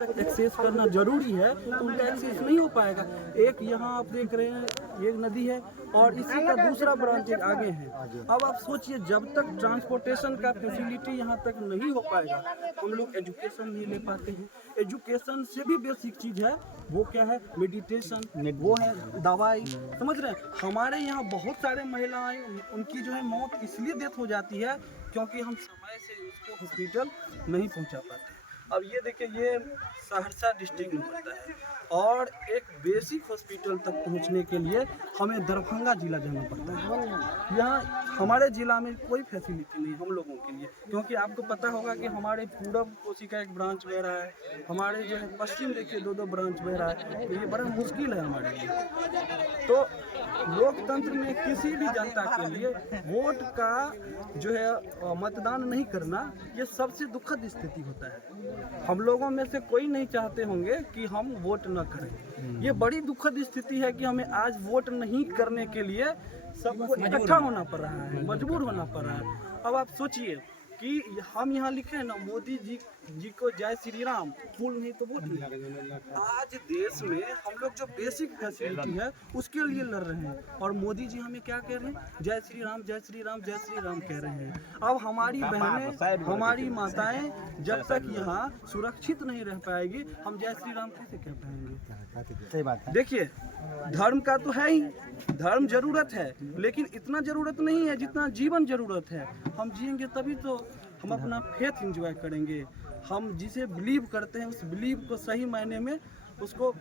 Access करना जरूरी है तो उनका एक्सेस नहीं हो पाएगा। एक यहाँ आप देख रहे हैं एक नदी है और इसी का दूसरा ब्रांच एक आगे है। अब आप सोचिए जब तक ट्रांसपोर्टेशन का फैसिलिटी यहाँ तक नहीं हो पाएगा हम लोग एजुकेशन नहीं ले पाते हैं। एजुकेशन से भी बेसिक चीज़ है वो क्या है, मेडिटेशन, वो है दवाई। समझ रहे हैं, हमारे यहाँ बहुत सारे महिलाएं उनकी जो है मौत इसलिए डेथ हो जाती है क्योंकि हम समय से उसको हॉस्पिटल नहीं पहुँचा पाते। अब ये देखिए ये सहरसा डिस्ट्रिक्ट में पड़ता है और एक बेसिक हॉस्पिटल तक पहुंचने के लिए हमें दरभंगा जिला जाना पड़ता है। यहाँ हमारे जिला में कोई फैसिलिटी नहीं हम लोगों के लिए, क्योंकि आपको पता होगा कि हमारे पूरब कोसी का एक ब्रांच बह रहा है, हमारे जो है पश्चिम देखिए दो ब्रांच बह रहा है। तो ये बड़ा मुश्किल है हमारे लिए। तो लोकतंत्र में किसी भी जनता के लिए वोट का जो है मतदान नहीं करना ये सबसे दुखद स्थिति होता है। हम लोगों में से कोई नहीं चाहते होंगे कि हम वोट न करें। ये बड़ी दुखद स्थिति है कि हमें आज वोट नहीं करने के लिए सबको इकट्ठा होना पड़ रहा है, मजबूर होना पड़ रहा है। अब आप सोचिए कि हम यहाँ लिखे हैं ना मोदी जी को जय श्री राम, फूल नहीं तो वोट नहीं। आज देश में हम लोग जो बेसिक फैसिलिटी है उसके लिए लड़ रहे हैं और मोदी जी हमें क्या कह रहे हैं, जय श्री राम जय श्री राम जय श्री राम कह रहे हैं। अब हमारी बहनें हमारी माताएं जब तक यहाँ सुरक्षित नहीं रह पाएगी हम जय श्री राम कैसे कह पाएंगे। सही बात है। देखिए धर्म का तो है ही, धर्म जरूरत है लेकिन इतना जरूरत नहीं है जितना जीवन जरूरत है। हम जिएंगे तभी तो हम अपना फेथ एंजॉय करेंगे। हम जिसे बिलीव करते हैं उस बिलीव को सही मायने में उसको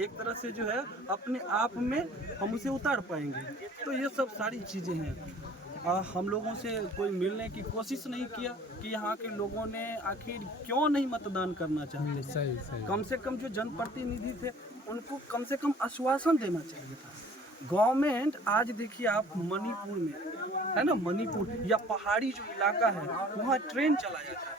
एक तरह से जो है अपने आप में हम उसे उतार पाएंगे। तो ये सब सारी चीज़ें हैं। हम लोगों से कोई मिलने की कोशिश नहीं किया कि यहाँ के लोगों ने आखिर क्यों नहीं मतदान करना चाहते। सही। कम से कम जो जनप्रतिनिधि थे उनको कम से कम आश्वासन देना चाहिए था। गवर्नमेंट आज देखिए आप मणिपुर में है ना, मणिपुर या पहाड़ी जो इलाका है वहाँ ट्रेन चलाया जा रहा है।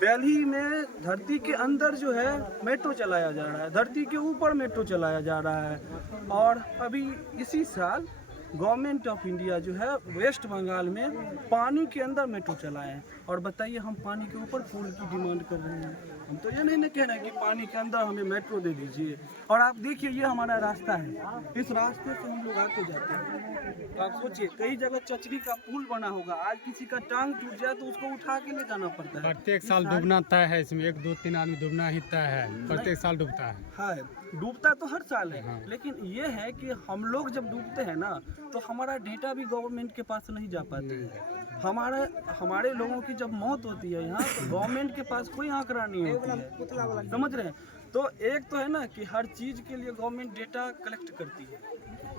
दिल्ली में धरती के अंदर जो है मेट्रो चलाया जा रहा है, धरती के ऊपर मेट्रो चलाया जा रहा है। और अभी इसी साल गवर्नमेंट ऑफ इंडिया जो है वेस्ट बंगाल में पानी के अंदर मेट्रो चलाए हैं। और बताइए हम पानी के ऊपर पुल की डिमांड कर रहे हैं। हम तो ये नहीं कह रहे हैं कि पानी के अंदर हमें मेट्रो दे दीजिए। और आप देखिए ये हमारा रास्ता है, इस रास्ते से हम लोग आते जाते हैं। तो आप सोचिए कई जगह चचरी का पुल बना होगा, आज किसी का टांग टूट जाए तो उसको उठा के ले जाना पड़ता है। प्रत्येक साल डूबना तय है, इसमें 1 2 3 आदमी डूबना ही तय है, प्रत्येक साल डूबता है। हाँ डूबता तो हर साल है। लेकिन ये है कि हम लोग जब डूबते हैं ना तो हमारा डेटा भी गवर्नमेंट के पास नहीं जा पाते हैं। हमारे लोगों की जब मौत होती है यहाँ तो गवर्नमेंट के पास कोई आंकड़ा नहीं होता है। समझ रहे हैं, तो एक तो है ना कि हर चीज़ के लिए गवर्नमेंट डेटा कलेक्ट करती है।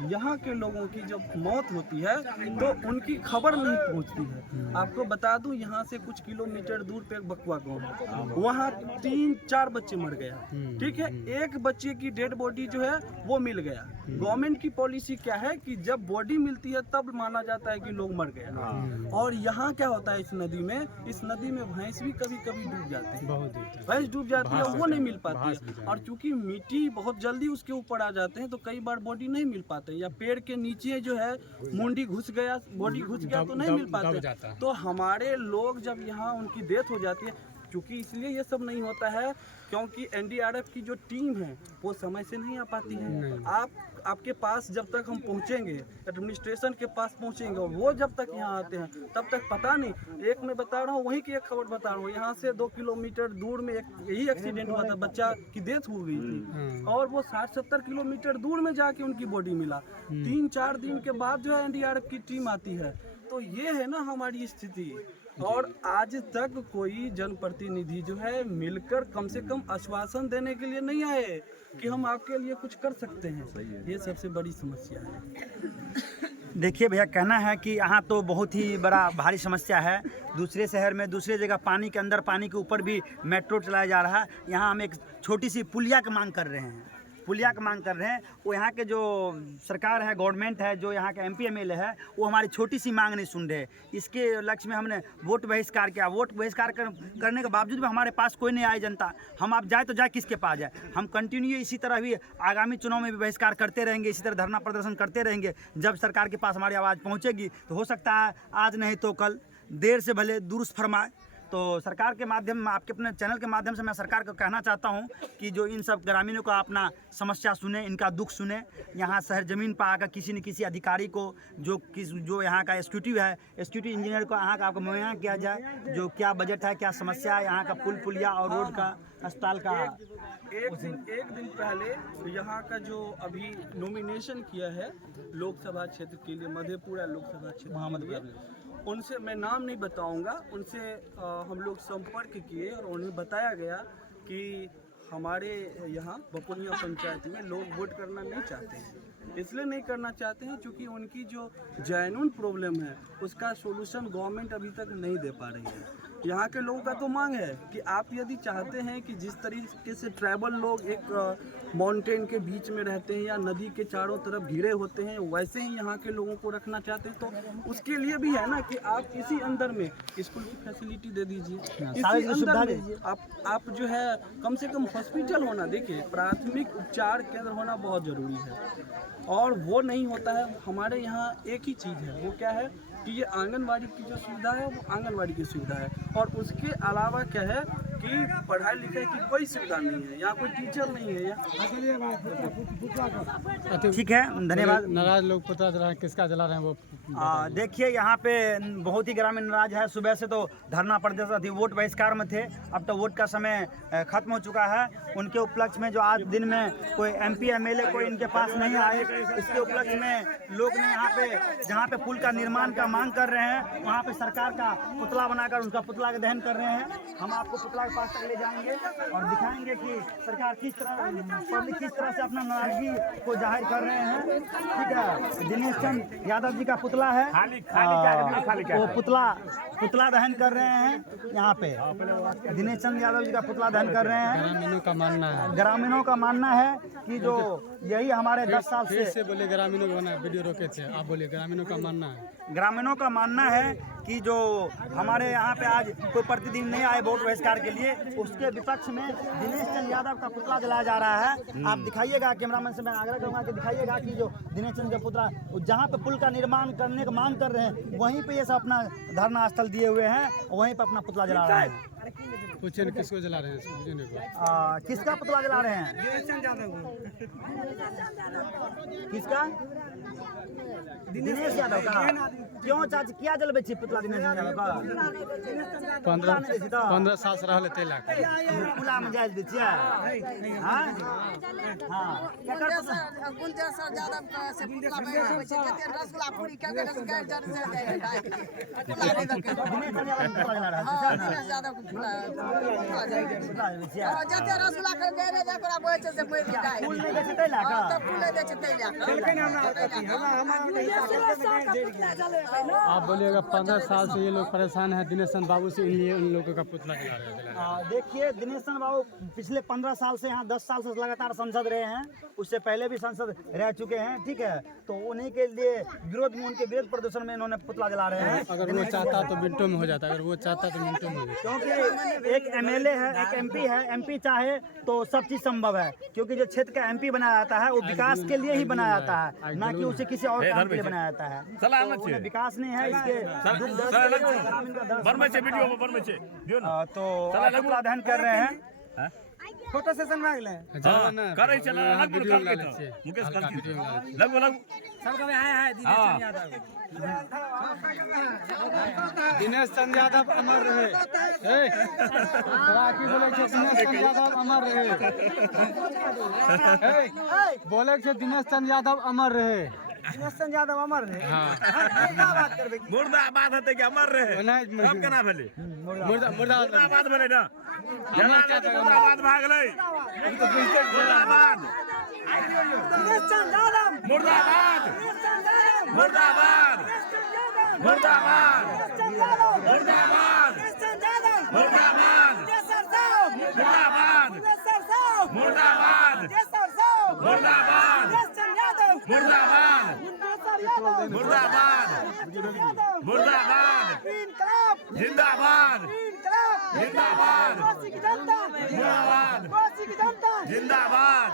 यहाँ के लोगों की जब मौत होती है तो उनकी खबर नहीं पहुँचती है। आपको बता दूं यहाँ से कुछ किलोमीटर दूर पे बकवा गाँव है, वहाँ 3-4 बच्चे मर गया। ठीक है, एक बच्चे की डेड बॉडी जो है वो मिल गया। गवर्नमेंट की पॉलिसी क्या है कि जब बॉडी मिलती है तब माना जाता है कि लोग मर गए। और यहाँ क्या होता है इस नदी में भैंस भी कभी कभी डूब जाते हैं, भैंस डूब जाती है वो नहीं मिल पाती है। और चूंकि मिट्टी बहुत जल्दी उसके ऊपर आ जाते हैं तो कई बार बॉडी नहीं मिल पाते, या पेड़ के नीचे जो है मुंडी घुस गया, बॉडी घुस गया तो नहीं मिल पाते। तो हमारे लोग जब यहाँ उनकी डेथ हो जाती है, क्योंकि इसलिए ये सब नहीं होता है क्योंकि एनडीआरएफ की जो टीम है वो समय से नहीं आ पाती है। आपके पास जब तक हम पहुँचेंगे, एडमिनिस्ट्रेशन के पास पहुँचेंगे और वो जब तक यहाँ आते हैं तब तक पता नहीं। एक मैं बता रहा हूँ, वहीं की एक खबर बता रहा हूँ, यहाँ से 2 किलोमीटर दूर में एक यही एक्सीडेंट हुआ था, बच्चा की डेथ हो गई थी और वो 60-70 किलोमीटर दूर में जाके उनकी बॉडी मिला। 3-4 दिन के बाद जो है एनडीआरएफ की टीम आती है। तो ये है ना हमारी स्थिति। और आज तक कोई जनप्रतिनिधि जो है मिलकर कम से कम आश्वासन देने के लिए नहीं आए कि हम आपके लिए कुछ कर सकते हैं। ये सबसे बड़ी समस्या है। देखिए भैया, कहना है कि यहाँ तो बहुत ही बड़ा भारी समस्या है। दूसरे शहर में दूसरे जगह पानी के अंदर पानी के ऊपर भी मेट्रो चलाया जा रहा है। यहाँ हम एक छोटी सी पुलिया की मांग कर रहे हैं, वो यहाँ के जो सरकार है, गवर्नमेंट है, जो यहाँ के MP MLA है, वो हमारी छोटी सी मांग नहीं सुन रहे। इसके लक्ष्य में हमने वोट बहिष्कार किया। वोट बहिष्कार करने के बावजूद भी हमारे पास कोई नहीं आई जनता। हम आप जाए तो जाए किसके पास जाए। हम कंटिन्यू इसी तरह भी आगामी चुनाव में भी बहिष्कार करते रहेंगे, इसी तरह धरना प्रदर्शन करते रहेंगे। जब सरकार के पास हमारी आवाज़ पहुँचेगी तो हो सकता है आज नहीं तो कल, देर से भले दुरुस्त फरमाए, तो सरकार के माध्यम, आपके अपने चैनल के माध्यम से मैं सरकार को कहना चाहता हूँ कि जो इन सब ग्रामीणों का अपना समस्या सुने, इनका दुख सुने, यहाँ शहर ज़मीन पर आकर किसी न किसी अधिकारी को जो यहाँ का एग्जीक्यूटिव है, एग्जीक्यूटिव इंजीनियर को यहाँ का आपको मुहैया किया जाए, जो क्या बजट है, क्या समस्या है यहाँ का पुल पुलिया और रोड का, अस्पताल का। एक दिन पहले यहाँ का जो अभी नॉमिनेशन किया है लोकसभा क्षेत्र के लिए, मधेपुरा लोकसभा क्षेत्र के लिए, उनसे मैं नाम नहीं बताऊंगा, उनसे हम लोग संपर्क किए और उन्हें बताया गया कि हमारे यहाँ बपुनिया पंचायत में लोग वोट करना नहीं चाहते हैं। इसलिए नहीं करना चाहते हैं क्योंकि उनकी जो जेन्युइन प्रॉब्लम है उसका सोल्यूशन गवर्नमेंट अभी तक नहीं दे पा रही है। यहाँ के लोगों का तो मांग है कि आप यदि चाहते हैं कि जिस तरीके से ट्राइबल लोग एक माउंटेन के बीच में रहते हैं या नदी के चारों तरफ घिरे होते हैं, वैसे ही यहाँ के लोगों को रखना चाहते हैं, तो उसके लिए भी है ना कि आप इसी अंदर में स्कूल की फैसिलिटी दे दीजिए, इसी अंदर में आप जो है कम से कम हॉस्पिटल होना, देखिए प्राथमिक उपचार केंद्र होना बहुत ज़रूरी है और वो नहीं होता है। हमारे यहाँ एक ही चीज़ है, वो क्या है कि ये आंगनवाड़ी की जो सुविधा है वो आंगनवाड़ी की सुविधा है और उसके अलावा क्या है कि पढ़ाई लिखाई की कोई सुविधा नहीं है, यहाँ कोई टीचर नहीं है। ठीक है, धन्यवाद। नाराज लोग पुतला जला रहे हैं, किसका जला रहे हैं वो देखिए यहाँ पे बहुत ही ग्रामीण नाराज है। सुबह से तो धरना प्रदर्शन थी, वोट बहिष्कार में थे, अब तो वोट का समय खत्म हो चुका है। उनके उपलक्ष्य में जो आज दिन में कोई MP MLA कोई इनके पास नहीं आए, इसके उपलक्ष्य में लोग ने यहाँ पे जहाँ पे पुल का निर्माण का मांग कर रहे हैं वहाँ पे सरकार का पुतला बनाकर उनका पुतला का दहन कर रहे हैं। हम आपको पुतला के पास तक ले जाएंगे और दिखाएंगे कि सरकार किस तरह से अपना नाराजगी को जाहिर कर रहे हैं। ठीक है, दिनेश चंद यादव जी का पुतला है, वो पुतला दहन कर रहे हैं यहाँ पे। दिनेश चंद यादव जी का पुतला दहन कर रहे हैं। ग्रामीणों का मानना है कि जो यही हमारे 10 साल से बोले ग्रामीणों का मानना, वीडियो रोके थे आप बोले ग्रामीणों का मानना है। ग्रामीणों का मानना है कि जो हमारे यहाँ पे आज कोई प्रतिदिन नहीं आए वोट बहिष्कार के लिए, उसके विपक्ष में दिनेश चंद यादव का पुतला जलाया जा रहा है। आप दिखाइएगा, कैमरामैन से मैं आग्रह करूँगा कि दिखाइएगा कि जो दिनेश चंद का पुतला जहाँ पे पुल का निर्माण करने का मांग कर रहे हैं वहीं पे ये सब अपना धरना स्थल दिए हुए हैं, वहीं पे अपना पुतला जला रहे हैं। पूछे किसको जला रहे हैं? किसका पुतला जला रहे हैं? किसका? दिनेश यादव का। क्यों चाची क्या जलबे छी पुतला दिनेश यादव का? 15 साल से रहले तेला पुतला में जाय दै छियै। हां हां केकर पुतला? गुंजा सर यादव का से पुतला बनावे छै, जते रसगुल्ला पूरी के के रसगुल्ला जड़ से जाय पुतला नहीं देखे। दिनेश यादव पुतला जला रहा है। दिनेश यादव पुतला जाय जते रसगुल्ला के गए रे जकरा बोले छै से बोल जाय। फूल नहीं दे छै तेला का? तो फूल नहीं दे छै तेला का। लेकिन आप बोलिएगा 15 साल से ये लोग परेशान हैं दिनेश चंद बाबू से, इसलिए उन लोगों का पुतला जला रहे हैं। देखिए दिनेश चंद बाबू पिछले 15 साल से यहाँ 10 साल से लगातार सांसद रहे हैं, उससे पहले भी सांसद रह चुके हैं। ठीक है, तो उन्हीं के लिए विरोध में, उनके विरोध प्रदर्शन में इन्होंने पुतला जला रहे हैं। अगर वो चाहता तो मिनटों में हो जाता, अगर वो चाहता तो मिनटों में हो जाता। क्योंकि एक MLA है, एक MP है, MP चाहे तो सब चीज संभव है, क्योंकि जो क्षेत्र का MP बनाया जाता है वो विकास के लिए ही बनाया जाता है, ना कि उसे किसी और काम के लिए बनाया जाता है। तो विकास नहीं है, इसके तो पुतला दहन कर रहे हैं। फोटो सेशन में आगले करे चला वीडियो ला ले छे मुकेश लगो लगो सबके में हाय दिनेश चंद यादव। दिनेश चंद यादव अमर रहे। ए तोरा की बोले छे दिनेश चंद यादव अमर रहे। ए बोले छे दिनेश चंद यादव अमर रहे। दिनेश चंद यादव अमर रहे। हां बात करबे मुर्दाबाद हते के अमर रहे। सब केना भेले? मुर्दाबाद भेले ना। मुर्दाबाद भाग गलै। मुर्दाबाद दिनेश चंद यादव मुर्दाबाद मुर्दाबाद मुर्दाबाद मुर्दाबाद मुर्दाबाद मुर्दाबाद मुर्दाबाद मुर्दाबाद मुर्दाबाद मुर्दाबाद मुर्दाबाद जिंदाबाद जिंदाबाद जिंदाबाद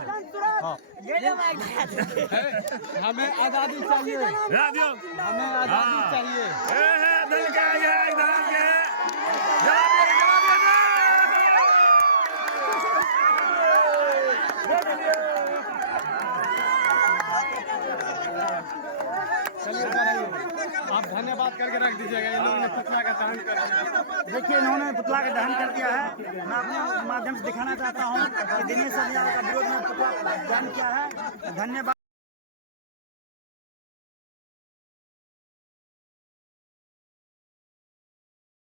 हमें आजादी चाहिए, हमें आजादी चाहिए। दिल का ये आप धन्यवाद करके रख दीजिएगा, इन लोगों ने पुतला का दहन कर दिया। देखिए इन्होंने पुतला का दहन कर दिया है। मैं अपने माध्यम से दिखाना चाहता हूँ कि दिनेश यादव का विरोध में पुतला दहन किया है। धन्यवाद।